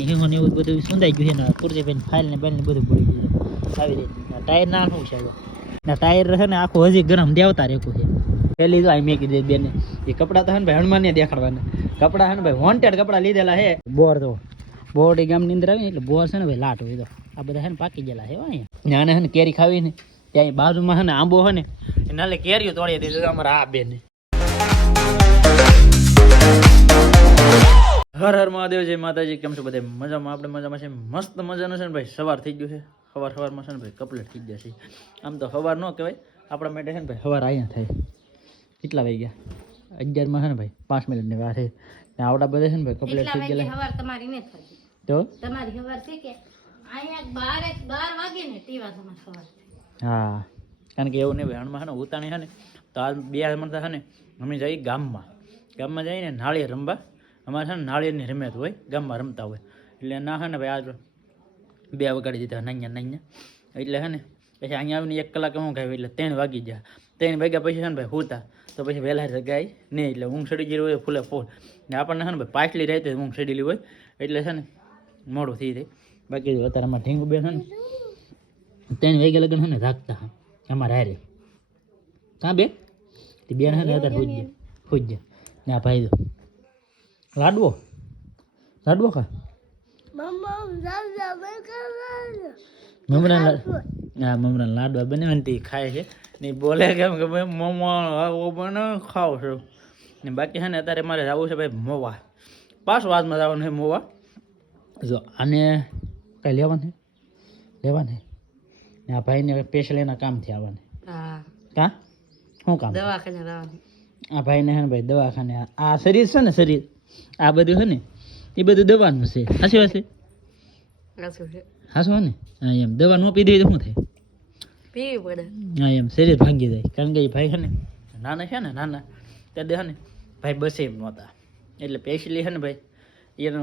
હિંગો ને એવું બધું સુંદાઈ ગયું છે ને કુર્સી પેન ફાઇલ ને બેલ ને બધું પડી ગયું આવી રીતે ટાયર ના શું છે ના ટાયર છે ને આખું હજી ગરમ દેવતા રેખું છે પેલી તો આ મેં કીધી બેને એ કપડાં તો છે ને ભાઈ હનુમાન ને દેખાડવાના કપડાં છે ને ભાઈ વોન્ટેડ કપડાં લીધેલા છે બોર તો બોર ગામની અંદર આવી ને એટલે બોર છે ને ભાઈ લાટ હોય તો આ બધા છે ને પાકી ગયેલા છે અહીંયા આને છે ને કેરી ખાવી ને ત્યાં બાજુમાં છે ને આંબો છે ને નાલે કેરીઓ તોડી દીધી અમારા આ બેને હર હર મહાદેવ જય માતાજી કેમ છો બધા મજામાં આપણે મજામાં છે મસ્ત મજાનું છે ને ભાઈ સવાર થઈ ગયું છે સવારમાં છે ને ભાઈ કમ્પ્લીટ થઈ જશે આમ તો સવાર ન કહેવાય આપણા માટે છે ને ભાઈ સવાર અહીંયા થાય કેટલા વાગ્યા 11 છે ને ભાઈ 5 મિનિટની વાર છે આવડા બધા છે ને ભાઈ કમ્પ્લીટ થઈ ગયેલા સવાર તમારી ને તો તમારી સવાર છે કે અહીંયા 12 વાગે ને ટીવા તમારી સવાર હા કારણ કે એવું નહીં ભાઈ હણમાં છે ને ઉતાણી છે ને તો આ બે મળતા છે ને અમે જઈએ ગામમાં જઈને નાળિયેર રમવા અમારે છે ને નાળિયેરની રમત હોય ગામમાં રમતા હોય એટલે ના છે ને ભાઈ આજ 2 વગાડી દીધા નાanya એટલે છે ને પછી અહીંયા આવીને 1 કલાક હું ખાઈ એટલે 3 વાગી ગયા 3 વાગ્યા પછી છે ને ભાઈ હોતા તો પછી વહેલા જગાય નહીં એટલે ઊંઘ સડી ગઈ હોય ફૂલે ફૂલ ને આપણને છે ને ભાઈ પાછલી રહેતી ઊંઘ સડેલી હોય એટલે છે ને મોડું થઈ જાય બાકી અત્યારે અમારે ઢીંગુ બે છે ને 3 વાગ્યા લગન છે ને રાખતા અમારે હારે કાં બે તે બેન છે ને અત્યારે પૂજ ગયા ને આ ભાઈ દો લાડવો ખા મમરા લાડવા બનાવવાની ખાય છે ને બોલે કેમ કે ભાઈ મોમો બને ખાવ છો ને બાકી છે ને અત્યારે મારે જવું છે ભાઈ મોવા પાછું વાતમાં જવાનું છે મોવા જો આને કઈ લેવાનું ને આ ભાઈને સ્પેશિયલ એના કામથી આવવાને કા શું કામ દવાખાને આ ભાઈને છે ને ભાઈ દવાખાને આ શરીર છે ને શરીર આ બધું છે ને એ બધું દવાનું છે હાસી વાત છે હાસું ને હા એમ દવા ન પી દઈએ તો શું થાય પીવી પડે હા એમ શરીર ભાંગી જાય કારણ કે એ ભાઈ છે ને નાના છે ને ત્યારે છે ને ભાઈ બસે એમ નહોતા એટલે સ્પેશિયલી છે ને ભાઈ એનો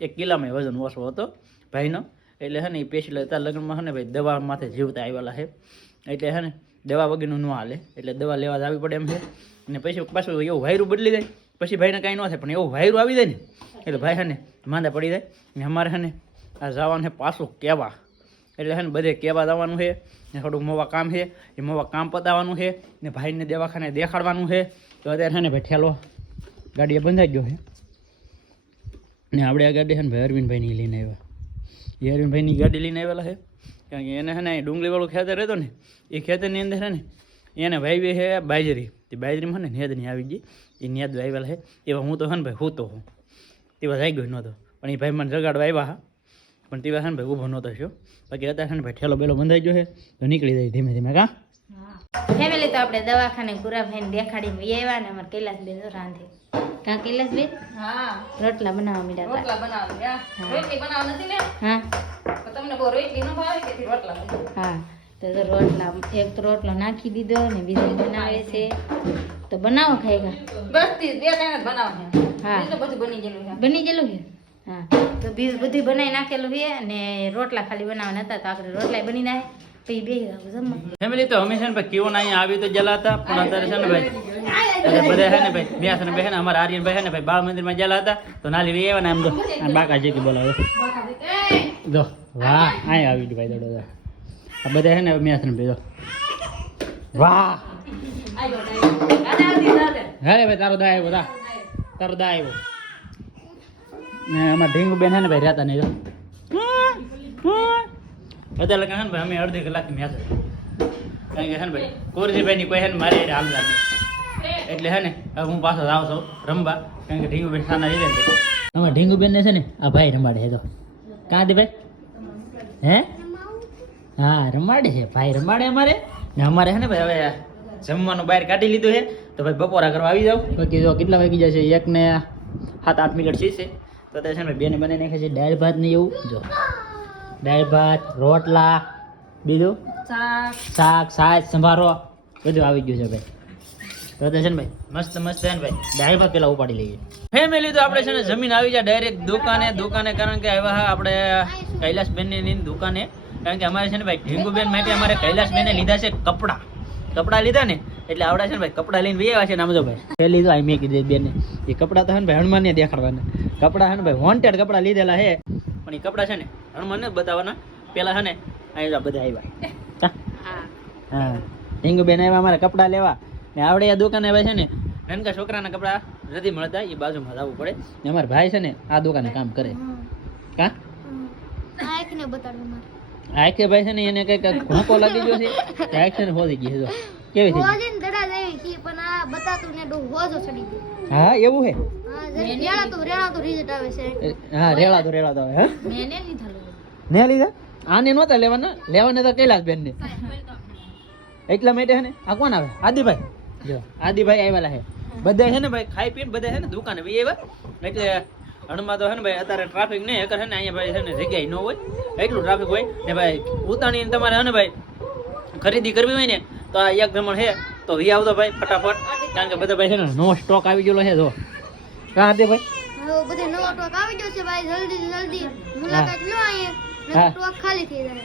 1 કિલોમાં વજન ઓછો હતો ભાઈનો એટલે છે ને એ સ્પેશિયલ હતા લગ્નમાં છે ને ભાઈ દવા માથે જીવતા આવેલા છે એટલે છે ને દવા વગરનું ન હાલે એટલે દવા લેવા જ આવી પડે એમ છે અને પછી પાછું એવું વાયરું બદલી જાય પછી ભાઈને કાંઈ ન થાય પણ એવું વાયરું આવી જાય ને એટલે ભાઈ છે ને માંદા પડી જાય ને અમારે છે ને આ જવાનું છે પાછું કહેવા એટલે છે ને બધે કહેવા જવાનું છે ને થોડુંક મોવા કામ છે એ મોવા કામ પતાવવાનું છે ને ભાઈને દવાખાને દેખાડવાનું છે તો અત્યારે છે ને ભાઈ ઠેલો ગાડીએ બંધાઈ ગયો છે ને આપણે આ ગાડી છે ને ભાઈ અરવિંદભાઈની લઈને આવ્યા એ અરવિંદભાઈની ગાડી લઈને આવેલા છે કારણ કે એને છે ને ડુંગળીવાળું ખેતર રહેતો ને એ ખેતરની અંદર છે ને એને વાવી છે બાજરી તે બાજરીમાં ને નેદની આવી ગઈ એ નેદ વાવેલા છે એવા હું તો છે ને ભાઈ હું તો તેવા જાય ગયો નહોતો પણ એ ભાઈ મને જગાડવા આવ્યા હા પણ તેવા છે ને ભાઈ ઊભો નહોતો છો બાકી અત્યારે છે ને ભાઈ ઠેલો બેલો બંધાઈ ગયો છે તો નીકળી જાય ધીમે ધીમે કા ફેમિલી તો આપણે દવાખાને ગુરાભાઈને દેખાડીને વી આવ્યા ને અમારે કૈલાસબેન રાંધે કા કૈલાસબેન હા રોટલા બનાવવા મીડા રોટલા બનાવવા રોટલી બનાવવા નથી ને હા તો તમને બહુ રોટલી ન ભાવે કે રોટલા હા તો રોટલા એક તો રોટલો નાખી દીધો ને બીજો બનાવે છે તો બનાવો ખાઈગા બસ 2 જણા બનાવો છે હા તો બધું બની ગયેલું છે હા તો બીજું બધું બનાવી નાખેલું છે અને રોટલા ખાલી બનાવવાના હતા તો આપણે રોટલા બની નાખે પછી બેહી જાવ જમવા ફેમિલી તો અમે છે ને ભાઈ કેવો ના અહીંયા આવી તો જલા હતા પણ અત્યારે છે ને ભાઈ બધા છે ને ભાઈ વ્યાસ ને બહેન અમારા આર્યનભાઈ છે ને ભાઈ બાળ મંદિરમાં જલા હતા તો નાલી રે આવ્યા ને આમ તો બાકાજી કે બોલાવે જો વાહ અહીં આવી ગયું ભાઈ દોડો આ બધા છે ને મેસ ને ભાઈ વાહ હા ભાઈ તારો દા આવ્યો તારો દા આવ્યો ને આમાં ઢીંગુ બેન છે ને ભાઈ રહેતા નહીં જો બધા લગન છે ને ભાઈ અમે અડધી કલાકની મેચ કારણ કે છે ને ભાઈ કોરજીભાઈની કોઈ છે ને મારે હાલતા નહીં એટલે છે ને હવે હું પાછો જાઉં છું રમવા કારણ કે ઢીંગુ બેન સાના લીધે ને અમારે ઢીંગુ બેનને છે ને આ ભાઈ રમાડે છે તો કાં દે ભાઈ હે હા રમાડે છે ભાઈ રમાડે અમારે ને અમારે છે ને ભાઈ હવે જમવાનું બહાર કાઢી લીધું છે તો ભાઈ બપોરા કરવા આવી જાવ બાકી જો કેટલા વાગી જશે 1 ને 7-8 મિનિટ છે તો તે છે ને બેને બનાવી નાખે છે દાળ ભાત ને એવું જો દાળ ભાત રોટલા બીજું શાક સંભારો બધું આવી ગયું છે ભાઈ તો તે છે ને ભાઈ મસ્ત છે ને ભાઈ દાળ ભાત પેલા ઉપાડી લઈએ ફેમિલી તો આપણે છે ને જમીન આવી જાય ડાયરેક્ટ દુકાને કારણ કે આવ્યા આપણે કૈલાસબેનની દુકાને કારણ કે અમારે છે ને ભાઈ ઢીંગુબેન માટે અમારે કૈલાસબેને લીધા છે કપડાં કપડા લીધા ને એટલે આવડા છે ને ભાઈ કપડા લઈને આવ્યા છે ને આમ જો ભાઈ પેલી તો મેં કીધી બેન એ કપડા તો છે ને ભાઈ હનુમાન ને દેખાડવાના કપડા છે ને ભાઈ વોન્ટેડ કપડા લીધેલા છે પણ એ કપડા છે ને હનુમાન ને બતાવવાના પેલા છે ને અહીંયા બધા આવ્યા હા ઢીંગુ બેન આવ્યા અમારે કપડા લેવા ને આવડે આ દુકાને ભાઈ છે ને નાનકા છોકરાના કપડા નથી મળતા એ બાજુમાં લાવવું પડે ને અમારા ભાઈ છે ને આ દુકાને કામ કરે કા આંખે ભાઈ છે ને એને કઈક ઘોંકો લાગી ગયો છે આંખ છે ને હોદી ગઈ છે કેવી થઈ હા એવું હે હા રેળા તો આવે હા ને લીધા આને નહોતા લેવાને તો કૈલાસ બેન ને એટલા માટે છે ને આ કોણ આવે આદિભાઈ જો આદિભાઈ આવેલા છે બધા છે ને ભાઈ ખાઈ પીને બધા છે ને દુકાને બી આવ્યા એટલે હણમાં તો છે ને ભાઈ અત્યારે ટ્રાફિક નહીં એકર છે ને અહીંયા ભાઈ છે ને જગ્યાએ ન હોય એટલું ટ્રાફિક હોય ને ભાઈ ઉતાણીને તમારે છે ને ભાઈ ખરીદી કરવી હોય ને તો આ એક ભ્રમણ છે તો વી આવતો ભાઈ ફટાફટ કારણ કે બધા ભાઈ છે ને નો સ્ટોક આવી ગયેલો છે જો હા આદિભાઈ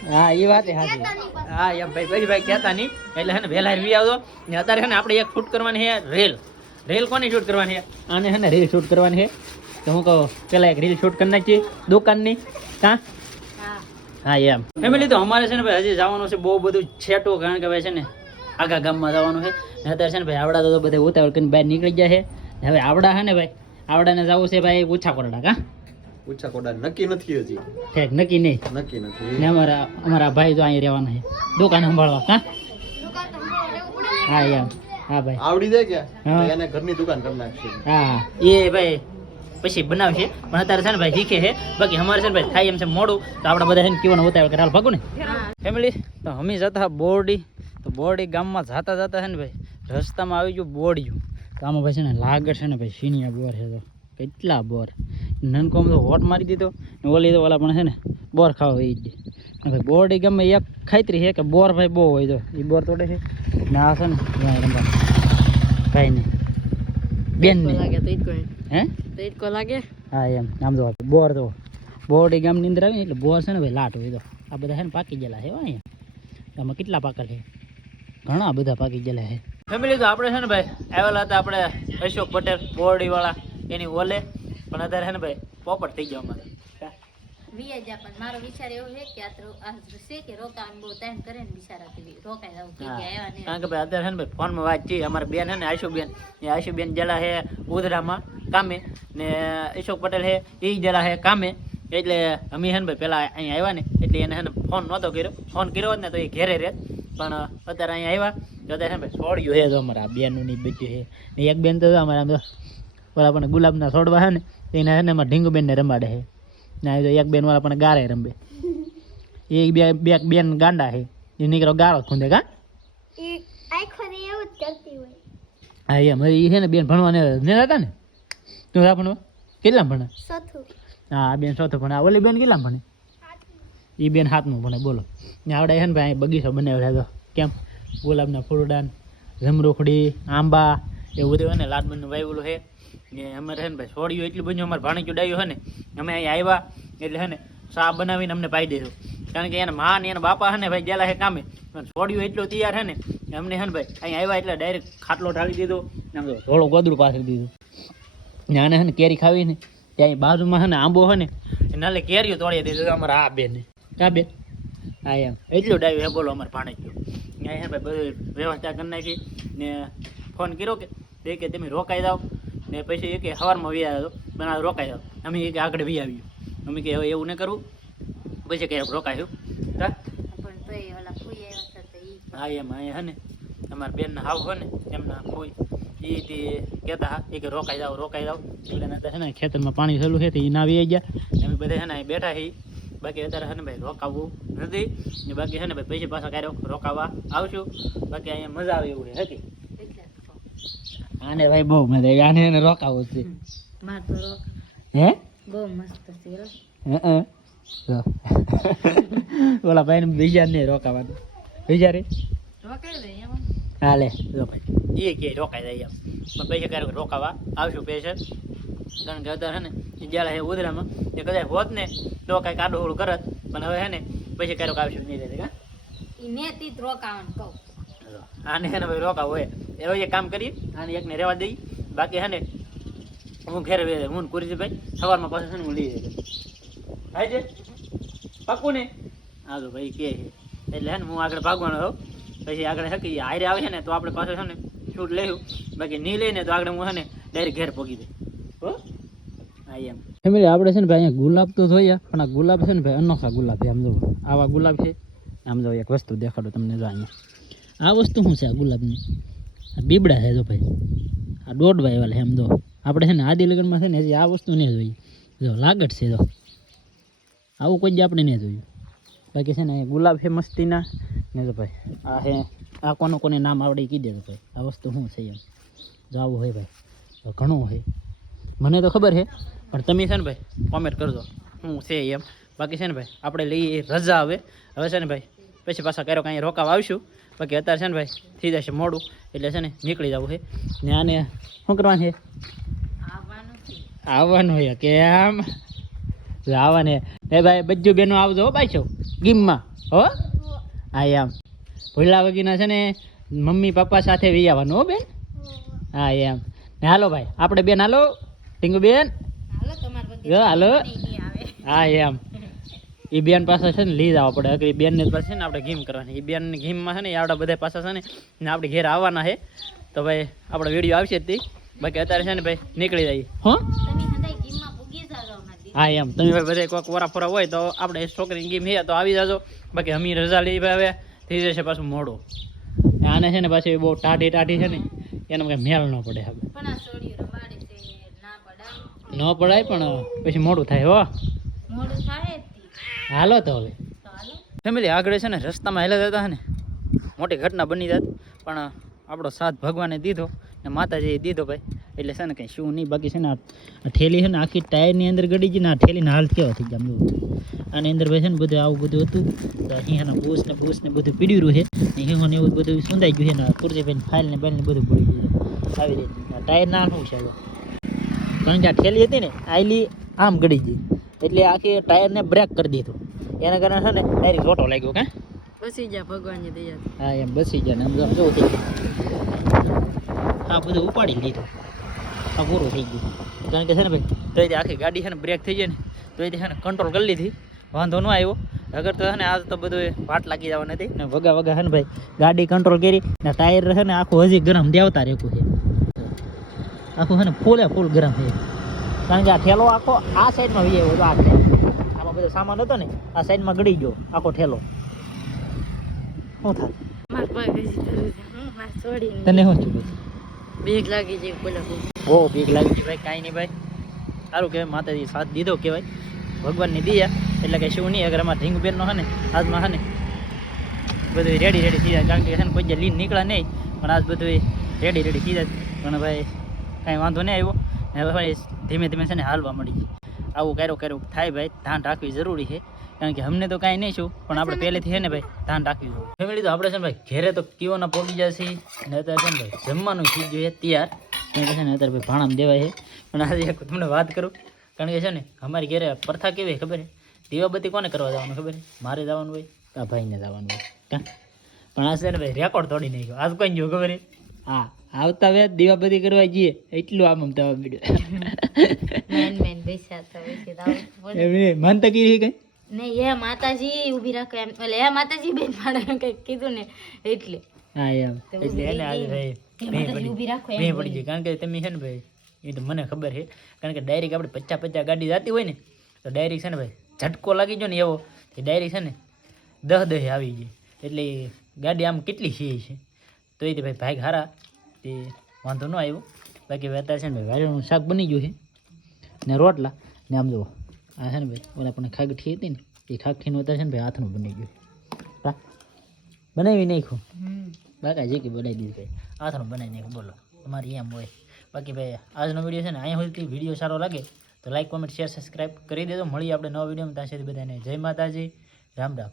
હા એ વાત હા એમ ભાઈ પછી ભાઈ કહેતા નહીં એટલે છે ને વહેલા વી આવતો ને અત્યારે છે ને આપણે એક શૂટ કરવાની છે રેલ કોની શૂટ કરવાની છે આને છે ને રીલ શૂટ કરવાની છે તો હું કહું પેલા એક રીલ શૂટ કરી નાખીએ દુકાનની હા હા એમ ફેમિલી તો અમારે છે ને ભાઈ હજી જવાનું છે બહુ બધું છેટું કારણ કે ભાઈ છે ને આગા ગામમાં જવાનું છે ને અત્યારે છે ને ભાઈ આવડા તો બધા ઉતાવળ કરીને બહાર નીકળી ગયા છે હવે આવડા છે ને ભાઈ આવડાને જવું છે ભાઈ ઓછા કોરડા કા ઓછા કોડા નક્કી નથી હજી ઠીક નક્કી નહીં નક્કી નથી ને અમારા ભાઈ તો અહીં રહેવાના છે દુકાન સંભાળવા કા હા એમ હા ભાઈ આવડી જાય કે એને ઘરની દુકાન કરી નાખશે હા એ ભાઈ પછી બનાવશે પણ અત્યારે છે ને ભાઈ શીખે છે બાકી અમારે છે ને ભાઈ થાય એમ છે મોડું તો આપણે બધા છે ને કેવાનું ઉતાવળ કરે હાલ ભાગું ને ફેમિલી તો અમે જતા બોરડી તો બોરડી ગામમાં જતા જતા છે ને ભાઈ રસ્તામાં આવી ગયું બોરડિયું તો આમાં ભાઈ છે ને લાગે છે ને ભાઈ સીનિયા બોર છે તો કેટલા બોર નનકો તો હોટ મારી દીધો ને ઓલી તો ઓલા પણ છે ને બોર ખાવા એ જ ભાઈ બોરડી ગામમાં એક ખાતરી છે કે બોર ભાઈ બહુ હોય તો એ બોર તોડે છે ને આ છે ને રંબા ભાઈ ને બેન ને હે લાગે હા એમ આમ તો બોર તો બોરડી ગામની અંદર આવી ને એટલે બોર છે ને ભાઈ લાટ હોય તો આ બધા છે ને પાકી ગયેલા છે અહીંયા આમાં કેટલા પાકલ છે ઘણા બધા પાકી ગયેલા છે ફેમિલી તો આપણે છે ને ભાઈ આવેલા હતા આપણે અશોક પટેલ બોરડી વાળા એની ઓલે પણ અત્યારે છે ને ભાઈ પોપટ થઈ ગયો અમારે પણ મારો વિચાર એવો છે કે આ કે રોકાવાનું બહુ ટાઈમ કરે ને બિચારા રોકાઈ જવું કે આવ્યા ને કારણ કે ભાઈ અત્યારે છે ને ભાઈ ફોનમાં વાત છે અમારે બેન છે ને આશુબેન એ આશુબેન જેલા છે ઉધરામાં કામે ને અશોક પટેલ છે એ જેલા છે કામે એટલે અમે છે ને ભાઈ પેલા અહીંયા આવ્યા ને એટલે એને છે ને ફોન નહોતો કર્યો ફોન કર્યો હોત ને તો એ ઘેરે રહે પણ અત્યારે અહીંયા આવ્યા તો અત્યારે છે ને ભાઈ છોડ્યું છે તો અમારા બેનનું ની બચ્યું છે ને એક બેન તો અમારે આમ ઓલા પણ ગુલાબના છોડવા છે ને એના છે ને અમારા ઢીંગુબેનને રમાડે છે ના તો એક બેન વાળા પણ ગારે રમે એ બે બેન ગાંડા છે એ નીકળો ગારો ખૂંદે કા હા એમ એ છે ને બેન ભણવાને હતા ને તું ભણવા કેટલા ભણે હા બેન ચોથું ભણે ઓલી બેન કેટલા ભણે એ બેન હાથનું ભણે બોલો ને આવડે છે ને ભાઈ બગીચો બનાવ્યો તો કેમ ગુલાબના ફૂલડાન જમરૂખડી આંબા એવું બધું ને લાડબનનું વાવેલું છે ને અમારે છે ને ભાઈ છોડ્યું એટલું બધું અમારે ભાણેક્યું ડાયું છે ને અમે અહીંયા આવ્યા એટલે છે ને ચા બનાવીને અમને પાઈ દઈશું કારણ કે એના મા ને એના બાપા છે ને ભાઈ ગયેલા છે કામે છોડ્યું એટલું તૈયાર છે ને અમને છે ને ભાઈ અહીંયા આવ્યા એટલે ડાયરેક્ટ ખાટલો ઢાળી દીધો ને આમ થોડું ગોદડું પાથરી દીધું ને આને છે ને કેરી ખાવી ને ત્યાં બાજુમાં છે ને આંબો છે ને નાલે કેરીઓ તોડી દીધું અમારે આ બેન કા બેન હા એમ એટલું ડાયું છે બોલો અમારે ભાણેક્યું ત્યાં છે ભાઈ બધું વ્યવસ્થા કરી નાખી ને ફોન કર્યો કે તમે રોકાઈ જાઓ ને પછી એ કે સવારમાં વી આવ્યો બનાવ રોકાઈ જાઓ અમે એ કે આગળ વી આવ્યું અમે કે હવે એવું ન કરવું પછી કે રોકાયું હા એમ અહીંયા હે ને તમારા બેનના હાવ હોય ને એમના કોઈ એ તે કહેતા હા એ કે રોકાઈ જાઓ એટલે છે ને ખેતરમાં પાણી થયેલું છે તો એ ના આવી ગયા અમે બધા છે ને બેઠા છીએ બાકી અત્યારે છે ને ભાઈ રોકાવવું નથી ને બાકી છે ને ભાઈ પછી પાછા ક્યારેક રોકાવા આવશું બાકી અહીંયા મજા આવે એવું છે હતી આને ભાઈ બહુ મજા આવી આને એને રોકાવું છે હે બહુ મસ્ત છે ઓલા ભાઈ ને બીજા ને રોકાવાનું બીજા રે હા લે જો ભાઈ એ કે રોકાઈ જાય એમ પણ પૈસા ક્યારેક રોકાવા આવશું પૈસા કારણ કે અત્યારે છે ને જ્યારે છે ઉધરામાં એ કદાચ હોત ને તો કાંઈક આડું ઓળું કરત પણ હવે છે ને પૈસા ક્યારેક આવશું નહીં રહે કા રોકાવાનું કહું આને હે ને ભાઈ રોકા હોય એવો એક કામ કરી આને એકને રહેવા દઈ બાકી હે ને હું ઘેર હું કુરી ભાઈ સવારમાં પાછું છે ને હું લઈ જઈ ભાઈ છે પાકું ને હા તો ભાઈ કે એટલે હે ને હું આગળ ભાગવાનો હોઉં પછી આગળ હકી હારે આવે છે ને તો આપણે પાછું છે ને શૂટ લઈશું બાકી નહીં લઈને તો આગળ હું છે ને ડાયરેક્ટ ઘેર પહોંચી દઈ હો હા એમ ફેમિલી આપણે છે ને ભાઈ અહીંયા ગુલાબ તો જોયા પણ આ ગુલાબ છે ને ભાઈ અનોખા ગુલાબ છે આમ જો આવા ગુલાબ છે આમ જો એક વસ્તુ દેખાડું તમને જો અહીંયા આ વસ્તુ શું છે આ ગુલાબની આ બીબડા છે જો ભાઈ આ દોડવા એવા એમ જો આપણે છે ને આદિ લગ્નમાં છે ને હજી આ વસ્તુ નહીં જોઈ જો લાગટ છે જો આવું કોઈ જ આપણે નહીં જોયું બાકી છે ને ગુલાબ છે મસ્તીના ને જો ભાઈ આ હે આ કોને નામ આવડે એ કીધે તો ભાઈ આ વસ્તુ શું છે એમ જો આવું હોય ભાઈ તો ઘણું હોય મને તો ખબર છે પણ તમે છે ને ભાઈ કોમેન્ટ કરજો શું છે એમ બાકી છે ને ભાઈ આપણે લઈએ રજા આવે હવે છે ને ભાઈ પછી પાછા ક્યારેક અહીંયા રોકાવા આવીશું બાકી અત્યારે છે ને ભાઈ થઈ જશે મોડું એટલે છે ને નીકળી જવું છે ને આને શું કરવાનું છે આવવાનું હોય કે આમ આવવાને એ ભાઈ બજ્જુ બેનો આવજો હો પાછો ગીમમાં હો હા એમ ભૂલા વગીના છે ને મમ્મી પપ્પા સાથે વી આવવાનું હો બેન હા એમ ને હાલો ભાઈ આપણે બેન હાલો ટીંગુ બેન હાલો હા એમ એ બેન પાસે છે ને લઈ જવા પડે અગર બેનને પાસે છે ને આપણે ગેમ કરવાની એ બેનની ગેમમાં છે ને આપણા બધા પાસે છે ને આપણે ઘેર આવવાના છે તો ભાઈ આપણો વિડીયો આવશે જ તે બાકી અત્યારે છે ને ભાઈ નીકળી જઈએ હો હા એમ તમે ભાઈ બધા કોઈક વરા ફરા હોય તો આપણે છોકરીની ગેમ છે તો આવી જાજો બાકી અમે રજા લઈ ભાઈ હવે થઈ જશે પાછું મોડું આને છે ને પાછી બહુ ટાઢી છે ને એનો કંઈ મેળ ન પડે હવે ન પડાય પણ પછી મોડું થાય હો હાલો તો હવે ફેમિલી આગળ છે ને રસ્તામાં હેલા જતા ને મોટી ઘટના બની જાત પણ આપણો સાથ ભગવાને દીધો ને માતાજીએ દીધો ભાઈ એટલે છે ને કંઈ શું નહીં બાકી છે ને આ ઠેલી છે ને આખી ટાયરની અંદર ગળી ગઈ ને આ ઠેલીના હાલ કેવા થઈ ગયા આની અંદર ભાઈ છે ને બધું આવું બધું હતું તો અહીંયાના બૂસ ને બધું પીડ્યું છે ને હિંહોને એવું બધું સુંદાઈ ગયું છે ને કુરજી ભાઈ ફાઇલ ને બાઇલ ને બધું પડી ગયું આવી રીતે ટાયર ના શું છે કારણ કે આ ઠેલી હતી ને આયલી આમ ગળી ગઈ એટલે આખી ટાયરને બ્રેક કરી દીધું એના કારણે છે ને ડાયરેક્ટ રોટો લાગ્યો કે બસી જા ભગવાનની દયા હા એમ બસી ગયા ને આમ કેવું થઈ ગયું આ બધું ઉપાડી લીધું આ પૂરું થઈ ગયું કારણ કે છે ને ભાઈ તો એ આખી ગાડી છે ને બ્રેક થઈ જાય ને તો એ છે ને કંટ્રોલ કરી લીધી વાંધો ન આવ્યો અગર તો છે ને આજ તો બધું વાટ લાગી જવા નથી ને વગા છે ને ભાઈ ગાડી કંટ્રોલ કરી ને ટાયર છે ને આખું હજી ગરમ દેવતા રેખું છે આખું છે ને ફૂલ ગરમ છે કારણ કે આ ઠેલો આખો આ સાઈડમાં વી આવ્યો આ આમાં બધો સામાન હતો ને આ સાઈડમાં ગળી ગયો આખો ઠેલો શું થાય તને શું થયું બીક લાગી છે બોલો બહુ બીક લાગી છે ભાઈ કાંઈ નહીં ભાઈ સારું કહેવાય માતાજી સાથ દીધો કહેવાય ભગવાનની દિયા એટલે કે શું નહીં અગર અમારા ઢીંગબેનનો છે ને આજમાં છે ને બધું રેડી થઈ જાય કારણ કે છે ને કોઈ લીન નીકળ્યા નહીં પણ આજ બધું રેડી થઈ જાય પણ ભાઈ કાંઈ વાંધો નહીં આવ્યો હવે ભાઈ ધીમે છે ને હાલવા મળી આવું ક્યારેક થાય ભાઈ ધ્યાન રાખવી જરૂરી છે કારણ કે અમને તો કાંઈ નહીં છું પણ આપણે પહેલેથી છે ને ભાઈ ધ્યાન રાખવી જોઈએ ફેમિલી તો આપણે છે ને ભાઈ ઘેરે તો કીઓના પોગી જશે ને અત્યારે છે ને ભાઈ જમવાનું ચીજ જોઈએ તૈયાર કારણ કે છે ને અત્યારે ભાઈ ભાણામાં દેવાય છે પણ આજે એક તમને વાત કરું કારણ કે છે ને અમારી ઘેરે પ્રથા કેવી ખબર છે દીવાબત્તી કોને કરવા જવાનું ખબર છે મારે જવાનું હોય આ ભાઈને જવાનું હોય કાં પણ આ છે ને ભાઈ રેકોર્ડ તોડી નાખ્યો આજ કોઈ ગયો ખબર છે હા આવતા વેત દીવાબત્તી કરવા જઈએ એટલું આમ થવા મળ્યું માનતા કીધી કઈ નહીં એ માતાજી ઊભી રાખો એમ એટલે એ માતાજી બેન પાડે કંઈક કીધું ને એટલે હા એમ એટલે એને આજે ભાઈ ભે પડી ગઈ કારણ કે તમે છે ને ભાઈ એ તો મને ખબર છે કારણ કે ડાયરેક્ટ આપણે 50 ગાડી જતી હોય ને તો ડાયરેક્ટ છે ને ભાઈ ઝટકો લાગી ગયો ને એવો કે ડાયરેક્ટ છે ને 10 આવી ગઈ એટલે ગાડી આમ કેટલી છે તો એ ભાઈ ભાઈ હારા તે વાંધો ન આવ્યો બાકી અત્યારે છે ને ભાઈ વારેનું શાક બની ગયું છે ને રોટલા ને આમ જુઓ આ છે ને ભાઈ ઓલા પણ ખાગઠી હતી ને એ ખાગઠીનું અત્યારે છે ને ભાઈ હાથનું બની ગયું હા બનાવી નાખ્યું બાકા જે કે બનાવી દીધું ભાઈ હાથનું બનાવી નાખ્યું બોલો તમારી એમ હોય બાકી ભાઈ આજનો વિડીયો છે ને અહીંયા સુધી વિડીયો સારો લાગે તો લાઈક કોમેન્ટ શેર સબસ્ક્રાઈબ કરી દેજો મળીએ આપણે નવા વિડીયોમાં ત્યાં સુધી બધાને જય માતાજી રામ રામ